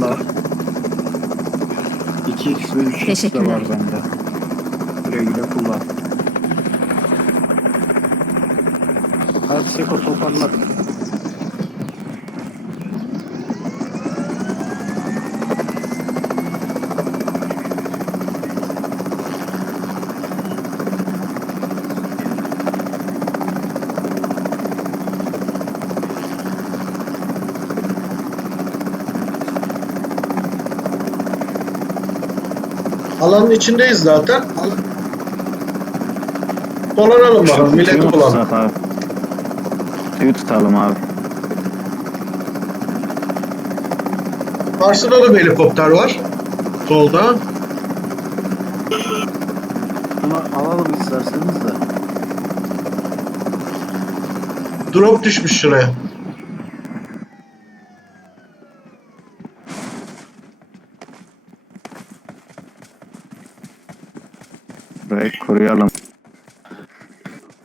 Burada şurada. 2x ve 3x de var bende. Güle güle kullan. Hadi Seko toparla. Alanın içindeyiz zaten. Dolanalım bakalım. Milleti bulalım. abi. Suyu tutalım abi. Karşıda da bir helikopter var. Solda. Bunu alalım isterseniz de. Drop düşmüş şuraya. Burayı koruyalım.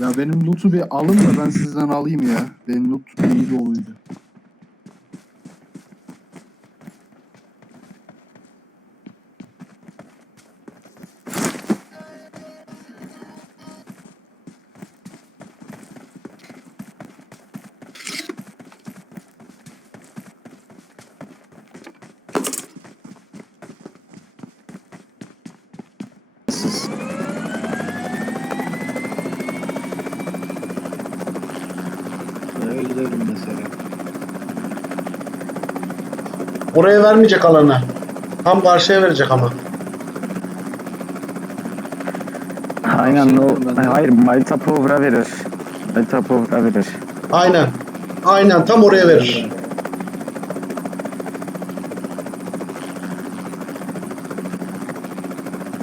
Ya benim loot'u bir alın da ben sizden alayım ya. Benim loot iyi doluydu. Nereye gidelim mesela? Oraya vermeyecek alanı. Tam karşıya verecek ama. Aynen o. Hayır Malta Power'a verir. Malta Power'a verir. Aynen. Aynen tam oraya verir.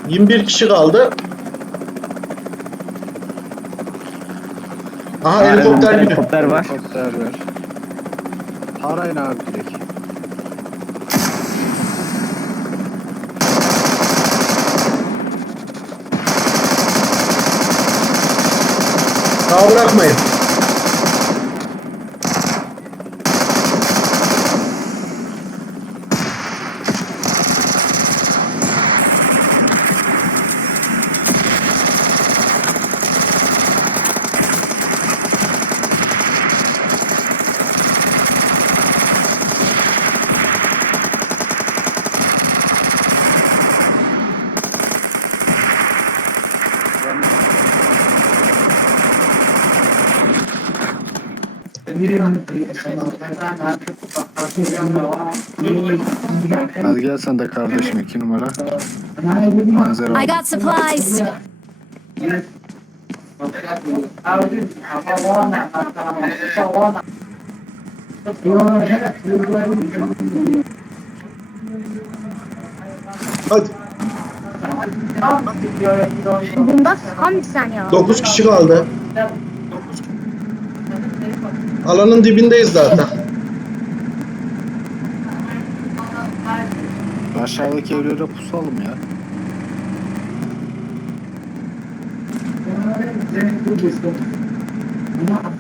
...21 kişi kaldı. Aha Aa, helikopter gidiyor. Helikopter var. Helikopter ver. Arayın abi direkt. Sağ bırakmayın. Hadi gel sen de kardeşim iki numara. Manzara I got supplies. Hadi. Bunda tam bir saniye var. 9 kişi kaldı. Alanın dibindeyiz zaten. Aşağıdaki evlere pusalım ya.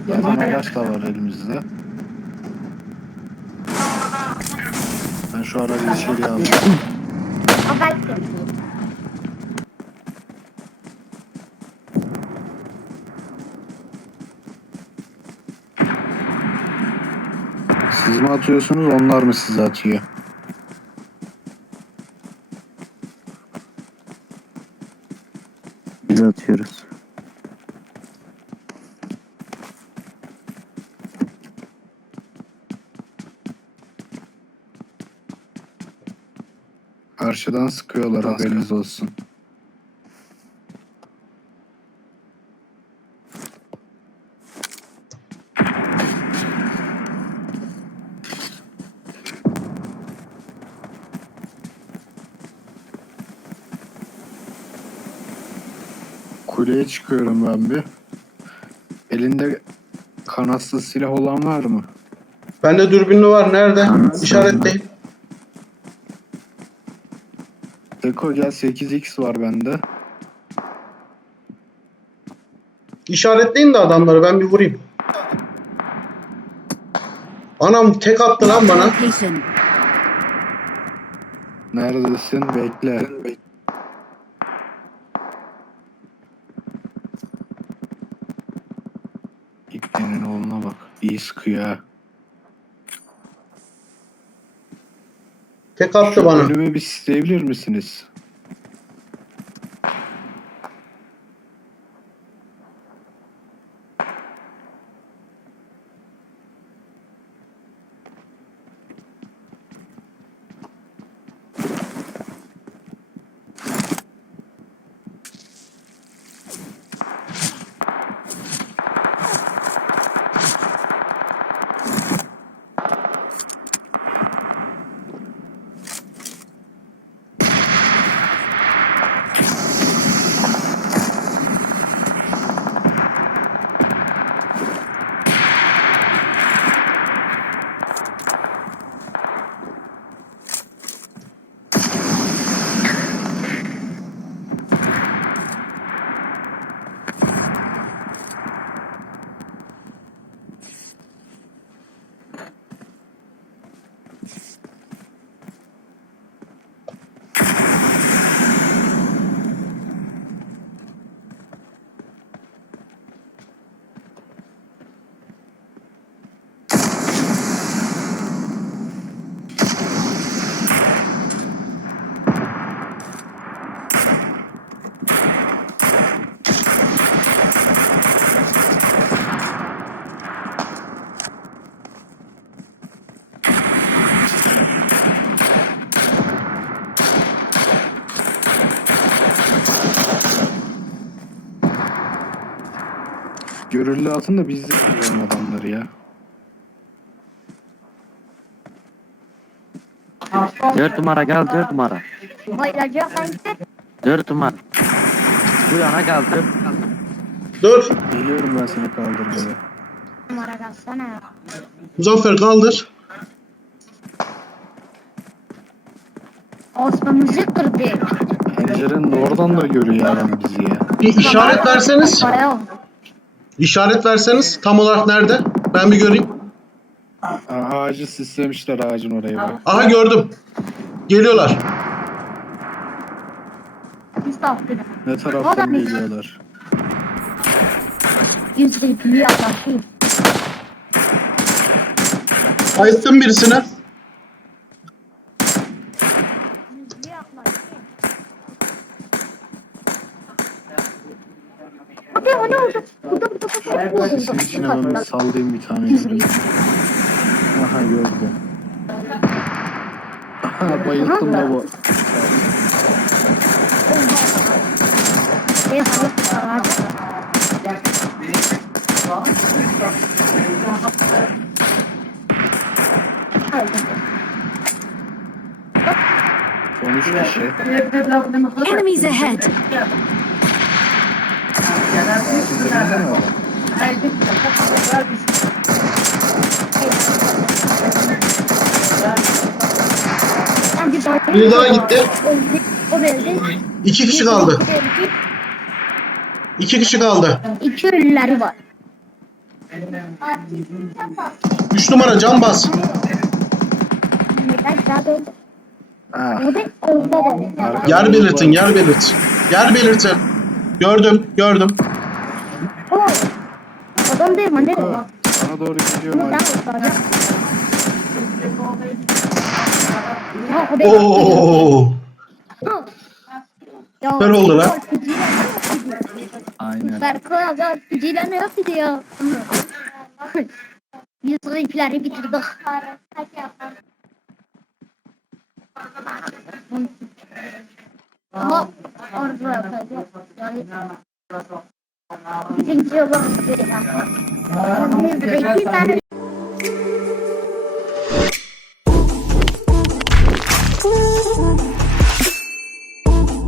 Zaten araç da var elimizde. Ben şu aracı içeriye aldım. Siz mi atıyorsunuz onlar mı size atıyor? Biz atıyoruz. Karşıdan sıkıyorlar haberiniz olsun. Kuleye çıkıyorum ben bir. Elinde kanatsız silah olan var mı? Bende dürbünlü var. Nerede? İşaretleyin. Deko gel 8x var bende. İşaretleyin de adamları ben bir vurayım. Anam tek attı lan bana. Neredesin? Bekle. İplenin oğluna bak. İyi sıkıyor ha. Tek attı bana. Önüme bir isteyebilir misiniz? Görüldü altında biz de yiyelim adamları ya. Dört numara gel dört numara. Bayılacak. Dört numara. Bu yana gel dört. Dur. Geliyorum ben seni kaldırmaya. Numara kalsana. Muzaffer kaldır. Osman'ımızı kırdı. Pencerenin oradan da görüyor adam bizi ya. Bir işaret verseniz. Oldu. İşaret verseniz. Tam olarak nerede? Ben bir göreyim. Ağacı sislemişler ağacın oraya bak. Aha gördüm. Geliyorlar. Ne taraftan geliyorlar? Yüz yaklaşıyor. Ayıttım birisine. Yüzü yaklaşıyor. Abi o ne oldu? İçine ben bir sallayayım bir tane gördüm. Aha gördüm. Aha bayıldım da bu. Kişi. Enemies ahead! Sizlerinde mi var? Biri daha gitti. İki kişi kaldı. İki kişi kaldı. İki ölüleri var. Üç numara cam bas. Ah, Yer belirtin, yer belirt. Yer belirtin. Gördüm, gördüm. O. Adam değil mi? Ne? Aa, Sana doğru geliyor Bunu Mali. daha öldü. Ya Süper oldu lan. Aynen. Berko abi gücüyle ne yaptı ya? Yüzü ipleri bitirdik. Ama orada yapacağız. Yani Video box din ako. Nag-break kita.